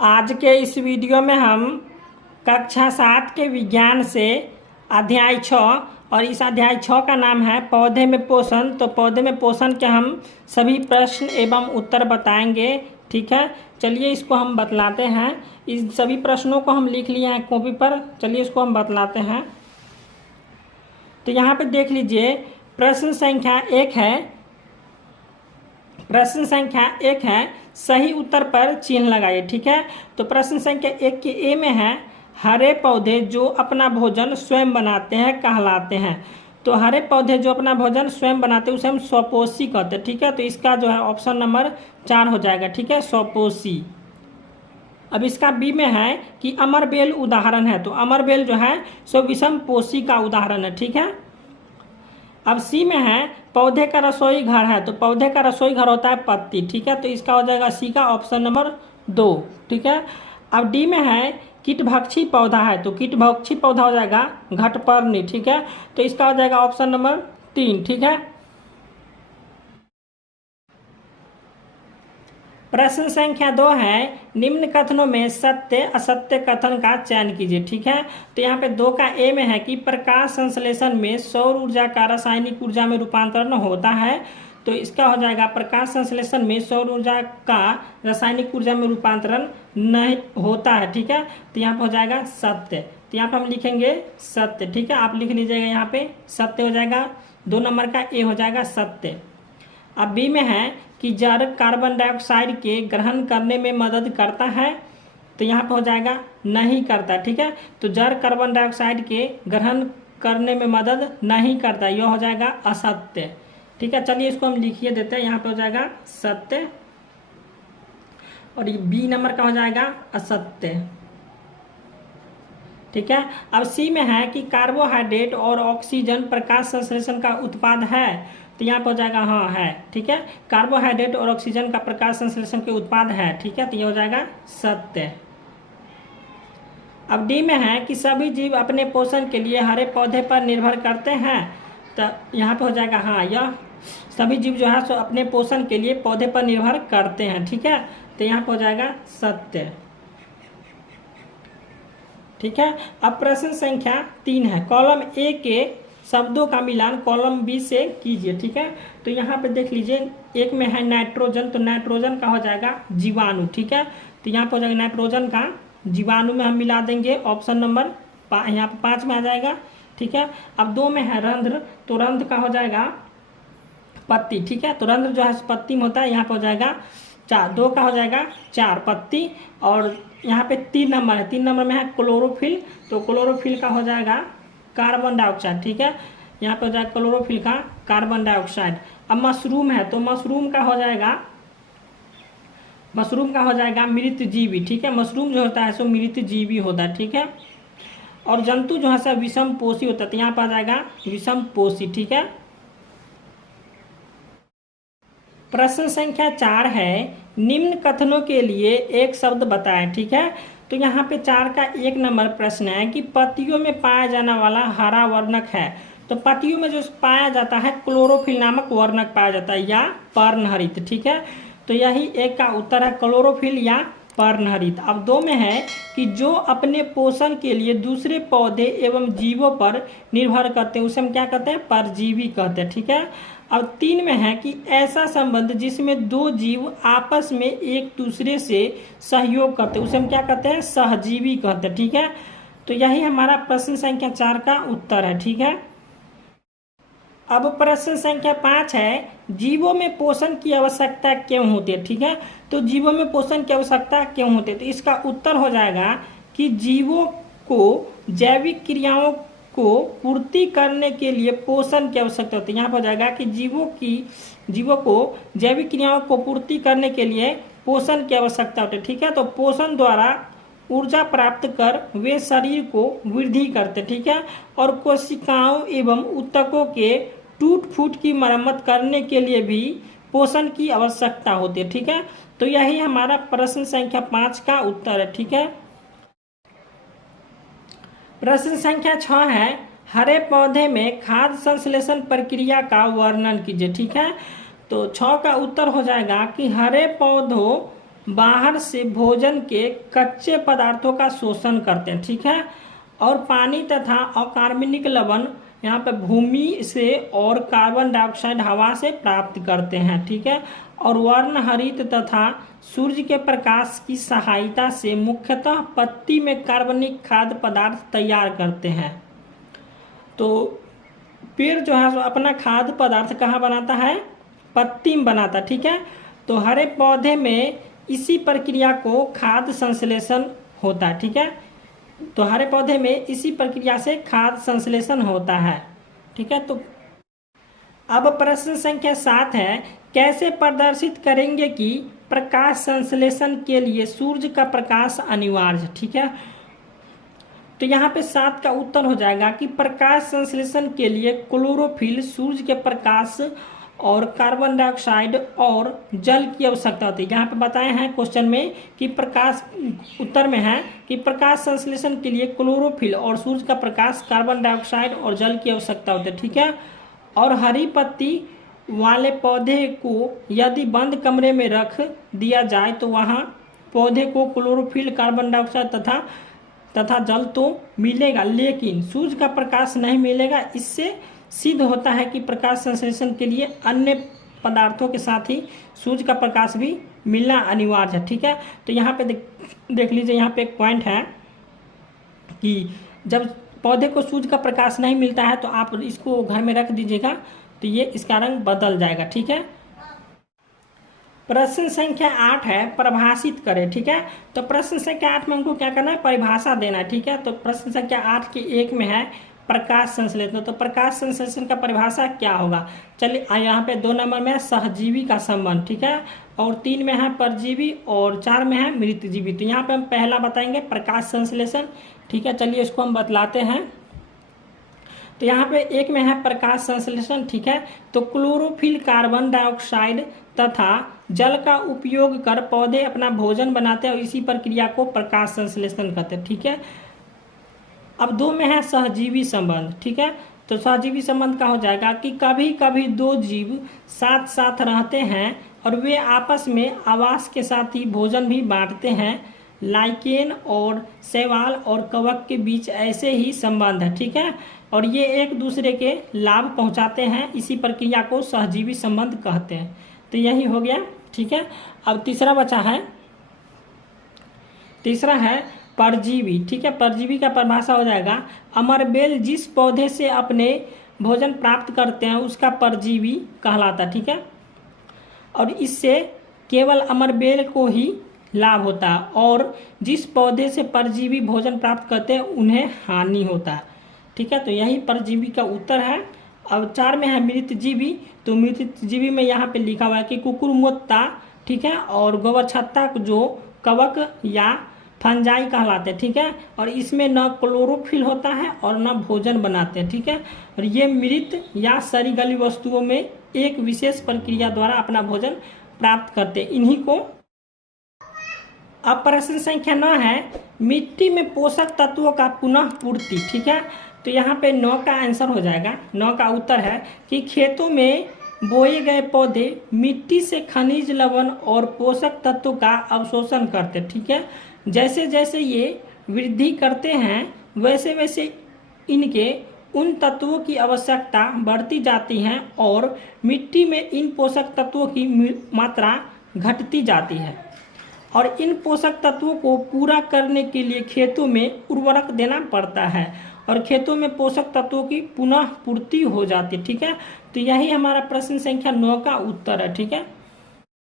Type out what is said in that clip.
आज के इस वीडियो में हम कक्षा 7 के विज्ञान से अध्याय 6 और इस अध्याय 6 का नाम है पौधे में पोषण। तो पौधे में पोषण के हम सभी प्रश्न एवं उत्तर बताएंगे। ठीक है, चलिए इसको हम बतलाते हैं। इस सभी प्रश्नों को हम लिख लिए हैं कॉपी पर। चलिए इसको हम बतलाते हैं। तो यहाँ पे देख लीजिए, प्रश्न संख्या 1 है। प्रश्न संख्या 1 है, सही उत्तर पर चिन्ह लगाइए। ठीक है, तो प्रश्न संख्या 1 के ए में है, हरे पौधे जो अपना भोजन स्वयं बनाते हैं कहलाते हैं। तो हरे पौधे जो अपना भोजन स्वयं बनाते हैं उसे हम स्वपोषी कहते हैं। ठीक है, तो इसका जो है ऑप्शन नंबर 4 हो जाएगा। ठीक है, स्वपोषी। अब इसका बी में है कि अमरबेल उदाहरण है। तो अमरबेल जो है सो विषम पोषी का उदाहरण है। ठीक है, अब सी में है, पौधे का रसोई घर है। तो पौधे का रसोई घर होता है पत्ती। ठीक है, तो इसका हो जाएगा सी का ऑप्शन नंबर 2। ठीक है, अब डी में है, कीटभक्षी पौधा है। तो कीटभक्षी पौधा हो जाएगा घटपर्णी। ठीक है, तो इसका हो जाएगा ऑप्शन नंबर 3। ठीक है, प्रश्न संख्या 2 है, निम्न कथनों में सत्य असत्य कथन का चयन कीजिए। ठीक है, तो यहाँ पे 2 का ए में है कि प्रकाश संश्लेषण में सौर ऊर्जा का रासायनिक ऊर्जा में रूपांतरण होता है। तो इसका हो जाएगा प्रकाश संश्लेषण में सौर ऊर्जा का रासायनिक ऊर्जा में रूपांतरण नहीं होता है। ठीक है, तो यहाँ पे हो जाएगा सत्य। तो यहाँ पे हम लिखेंगे सत्य। ठीक है, आप लिख लीजिएगा, यहाँ पे सत्य हो जाएगा। 2 नंबर का ए हो जाएगा सत्य। अब बी में है कि जड़ कार्बन डाइऑक्साइड के ग्रहण करने में मदद करता है। तो यहाँ पे हो जाएगा नहीं करता। ठीक है, तो जड़ कार्बन डाइऑक्साइड के ग्रहण करने में मदद नहीं करता, यह हो जाएगा असत्य। ठीक है, चलिए इसको हम लिखिए देते हैं। यहाँ पे हो जाएगा सत्य और ये बी नंबर का हो जाएगा असत्य। ठीक है, अब सी में है कि कार्बोहाइड्रेट और ऑक्सीजन प्रकाश संश्लेषण का उत्पाद है। तो यहाँ पर हो जाएगा हाँ है। ठीक है, कार्बोहाइड्रेट और ऑक्सीजन का प्रकाश संश्लेषण के उत्पाद है। ठीक है, तो ये हो जाएगा सत्य। अब डी में है कि सभी जीव अपने पोषण के लिए हरे पौधे पर निर्भर करते हैं। तो यहाँ पे हो जाएगा हाँ, यह सभी जीव जो है सो अपने पोषण के लिए पौधे पर निर्भर करते हैं। ठीक है, तो यहाँ पे हो जाएगा सत्य। ठीक है, अब प्रश्न संख्या 3 है, कॉलम ए के शब्दों का मिलान कॉलम बी से कीजिए। ठीक है, तो यहाँ पे देख लीजिए, एक में है नाइट्रोजन। तो नाइट्रोजन का हो जाएगा जीवाणु। ठीक है, तो यहाँ पे हो जाएगा नाइट्रोजन का जीवाणु में हम मिला देंगे, ऑप्शन नंबर यहाँ पे 5 में आ जाएगा। ठीक है, अब 2 में है रंध्र। तो रंध्र का हो जाएगा पत्ती। ठीक है, तो रंध्र जो है पत्ती में होता है, यहाँ पे हो जाएगा 4। 2 का हो जाएगा 4 पत्ती। और यहाँ पे 3 नंबर है, 3 नंबर में है क्लोरोफिल। तो क्लोरोफिल का हो जाएगा कार्बन डाइऑक्साइड। ठीक है, यहाँ पे हो जाएगा क्लोरोफिल का कार्बन डाइऑक्साइड। अब मशरूम है, तो मशरूम का हो जाएगा मृत जीवी। ठीक है, मशरूम जो होता है सो मृत जीवी होता है। ठीक है, और जंतु जो है सो विषम पोषी होता है। तो यहाँ पर आ जाएगा विषम पोषी। ठीक है, प्रश्न संख्या 4 है, निम्न कथनों के लिए एक शब्द बताएं। ठीक है, तो यहाँ पे 4 का 1 नंबर प्रश्न है कि पत्तियों में पाया जाने वाला हरा वर्णक है। तो पत्तियों में जो पाया जाता है क्लोरोफिल नामक वर्णक पाया जाता है या पर्णहरित। ठीक है, तो यही एक का उत्तर है, क्लोरोफिल या पर्णहरित। अब 2 में है कि जो अपने पोषण के लिए दूसरे पौधे एवं जीवों पर निर्भर करते हैं उसे हम क्या कहते हैं, परजीवी कहते हैं। ठीक है, अब 3 में है कि ऐसा संबंध जिसमें 2 जीव आपस में एक दूसरे से सहयोग करते हैं उसे हम क्या कहते हैं, सहजीवी कहते हैं। ठीक है, तो यही हमारा प्रश्न संख्या 4 का उत्तर है। ठीक है, अब प्रश्न संख्या 5 है, जीवों में पोषण की आवश्यकता क्यों होती है। ठीक है, तो जीवों में पोषण की आवश्यकता क्यों होती है, तो इसका उत्तर हो जाएगा कि जीवों को जैविक क्रियाओं को पूर्ति करने के लिए पोषण की आवश्यकता होती है। यहाँ पर हो जाएगा कि जीवों को जैविक क्रियाओं को पूर्ति करने के लिए पोषण की आवश्यकता होती है। ठीक है, तो पोषण द्वारा ऊर्जा प्राप्त कर वे शरीर को वृद्धि करते। ठीक है, और कोशिकाओं एवं ऊतकों के टूट फूट की मरम्मत करने के लिए भी पोषण की आवश्यकता होती है। ठीक है, तो यही हमारा प्रश्न संख्या 5 का उत्तर है। ठीक है, प्रश्न संख्या 6 है, हरे पौधे में खाद्य संश्लेषण प्रक्रिया का वर्णन कीजिए। ठीक है, तो 6 का उत्तर हो जाएगा कि हरे पौधों बाहर से भोजन के कच्चे पदार्थों का शोषण करते हैं, ठीक है। और पानी तथा अकार्बनिक लवण यहाँ पे भूमि से और कार्बन डाइऑक्साइड हवा से प्राप्त करते हैं, ठीक है। और वर्ण हरित तथा सूर्य के प्रकाश की सहायता से मुख्यतः पत्ती में कार्बनिक खाद्य पदार्थ तैयार करते हैं। तो पेड़ जो है अपना खाद्य पदार्थ कहाँ बनाता है? पत्ती में बनाता, ठीक है। तो हरे पौधे में इसी प्रक्रिया को खाद्य संश्लेषण होता है, ठीक है। तो हरे पौधे में इसी प्रक्रिया से खाद्य संश्लेषण होता है, ठीक है। तो अब प्रश्न संख्या 7 है, कैसे प्रदर्शित करेंगे कि प्रकाश संश्लेषण के लिए सूर्य का प्रकाश अनिवार्य है, ठीक है। तो यहाँ पे 7 का उत्तर हो जाएगा कि प्रकाश संश्लेषण के लिए क्लोरोफिल, सूर्य के प्रकाश और कार्बन डाइऑक्साइड और जल की आवश्यकता होती है। यहाँ पे बताए हैं क्वेश्चन में कि प्रकाश, उत्तर में है कि प्रकाश संश्लेषण के लिए क्लोरोफिल और सूर्य का प्रकाश, कार्बन डाइऑक्साइड और जल की आवश्यकता होती है, ठीक है। और हरी पत्ती वाले पौधे को यदि बंद कमरे में रख दिया जाए तो वहाँ पौधे को क्लोरोफिल, कार्बन डाइऑक्साइड तथा जल तो मिलेगा, लेकिन सूर्य का प्रकाश नहीं मिलेगा। इससे सिद्ध होता है कि प्रकाश संश्लेषण के लिए अन्य पदार्थों के साथ ही सूर्य का प्रकाश भी मिलना अनिवार्य है, ठीक है। तो यहाँ पे देख लीजिए, यहाँ पे एक पॉइंट है कि जब पौधे को सूर्य का प्रकाश नहीं मिलता है तो आप इसको घर में रख दीजिएगा तो ये इसका रंग बदल जाएगा, ठीक है। प्रश्न संख्या 8 है, परिभाषित करें, ठीक है। तो प्रश्न संख्या 8 में हमको क्या करना है? परिभाषा देना है, ठीक है। तो प्रश्न संख्या 8 के 1 में है प्रकाश संश्लेषण। तो प्रकाश संश्लेषण का परिभाषा क्या होगा? चलिए यहाँ पे 2 नंबर में है सहजीवी का संबंध, ठीक है। और 3 में है परजीवी और 4 में है मृतजीवी। तो यहाँ पे हम पहला बताएंगे प्रकाश संश्लेषण, ठीक है। चलिए इसको हम बतलाते हैं। तो यहाँ पे 1 में है प्रकाश संश्लेषण, ठीक है। तो क्लोरोफिल, कार्बन डाइऑक्साइड तथा जल का उपयोग कर पौधे अपना भोजन बनाते हैं और इसी प्रक्रिया को प्रकाश संश्लेषण कहते हैं, ठीक है। अब 2 में है सहजीवी संबंध, ठीक है। तो सहजीवी संबंध का हो जाएगा कि कभी कभी 2 जीव साथ साथ रहते हैं और वे आपस में आवास के साथ ही भोजन भी बांटते हैं। लाइकेन और शैवाल और कवक के बीच ऐसे ही संबंध है, ठीक है। और ये एक दूसरे के लाभ पहुंचाते हैं, इसी प्रक्रिया को सहजीवी संबंध कहते हैं। तो यही हो गया, ठीक है। अब तीसरा बचा है, तीसरा है परजीवी, ठीक है। परजीवी का परिभाषा हो जाएगा अमरबेल जिस पौधे से अपने भोजन प्राप्त करते हैं उसका परजीवी कहलाता है, ठीक है। और इससे केवल अमरबेल को ही लाभ होता है और जिस पौधे से परजीवी भोजन प्राप्त करते हैं उन्हें हानि होता है, ठीक है। तो यही परजीवी का उत्तर है। अब 4 में है मृतजीवी। तो मृतजीवी में यहाँ पे लिखा हुआ है कि कुकुरमुत्ता, ठीक है, और गोवरछत्ता जो कवक या फंजाई कहलाते हैं, ठीक है। और इसमें न क्लोरोफिल होता है और न भोजन बनाते हैं, ठीक है। और ये मृत या सड़ी गली वस्तुओं में एक विशेष प्रक्रिया द्वारा अपना भोजन प्राप्त करते हैं, इन्हीं को। अब प्रश्न संख्या 9 है मिट्टी में पोषक तत्वों का पुनः पूर्ति, ठीक है। तो यहाँ पे 9 का आंसर हो जाएगा। 9 का उत्तर है कि खेतों में बोए गए पौधे मिट्टी से खनिज, लवण और पोषक तत्वों का अवशोषण करते, ठीक है। जैसे जैसे ये वृद्धि करते हैं वैसे वैसे इनके उन तत्वों की आवश्यकता बढ़ती जाती है और मिट्टी में इन पोषक तत्वों की मात्रा घटती जाती है। और इन पोषक तत्वों को पूरा करने के लिए खेतों में उर्वरक देना पड़ता है और खेतों में पोषक तत्वों की पुनः पूर्ति हो जाती है, ठीक है। तो यही हमारा प्रश्न संख्या 9 का उत्तर है, ठीक है।